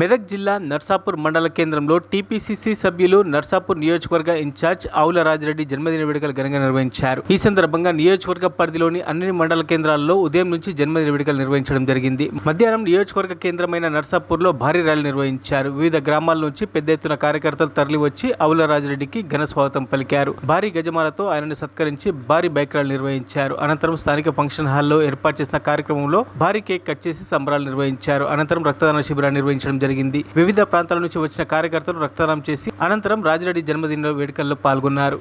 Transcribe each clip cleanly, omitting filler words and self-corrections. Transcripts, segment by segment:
మెదక్ జిల్లా నర్సాపూర్ మండల కేంద్రంలో టీపీసీసీ సభ్యులు నర్సాపూర్ నియోజకవర్గ ఇన్ఛార్జ్ ఆవుల రాజిరెడ్డి జన్మదిన వేడుకలు ఘనంగా నిర్వహించారు. ఈ సందర్భంగా నియోజకవర్గ పరిధిలోని అన్ని మండల కేంద్రాల్లో ఉదయం నుంచి జన్మదిన వేడుకలు నిర్వహించడం జరిగింది. మధ్యాహ్నం నియోజకవర్గ కేంద్రమైన నర్సాపూర్లో భారీ ర్యాలీ నిర్వహించారు. వివిధ గ్రామాల నుంచి పెద్ద ఎత్తున కార్యకర్తలు తరలివచ్చి ఆవుల రాజిరెడ్డికి ఘన స్వాగతం పలికారు. భారీ గజమాలతో ఆయనను సత్కరించి భారీ బైక్ ర్యాలీ నిర్వహించారు. అనంతరం స్థానిక ఫంక్షన్ హాల్లో ఏర్పాటు చేసిన కార్యక్రమంలో భారీ కేక్ కట్ చేసి సంబరాలు నిర్వహించారు. అనంతరం రక్తదాన శిబిరాన్ని నిర్వహించడం జరిగింది. వివిధ ప్రాంతాల నుంచి వచ్చిన కార్యకర్తలు రక్తదానం చేసి అనంతరం రాజిరెడ్డి జన్మదిన వేడుకల్లో పాల్గొన్నారు.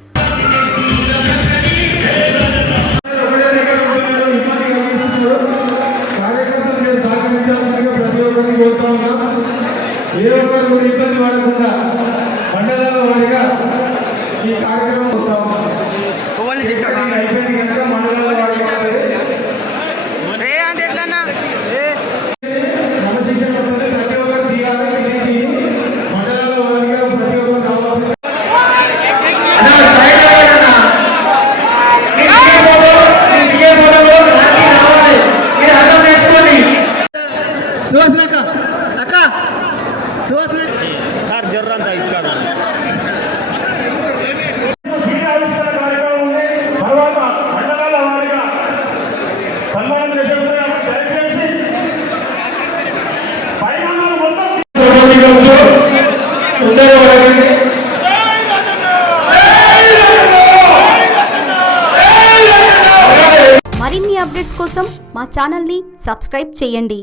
సార్ జర్రంతా ఇక్కడ తర్వాత మండలాల వారిగా సన్మానం దయచేసి పరిమాణాలు మొత్తం మరిన్ని అప్డేట్స్ కోసం మా ఛానల్ని సబ్స్క్రైబ్ చేయండి.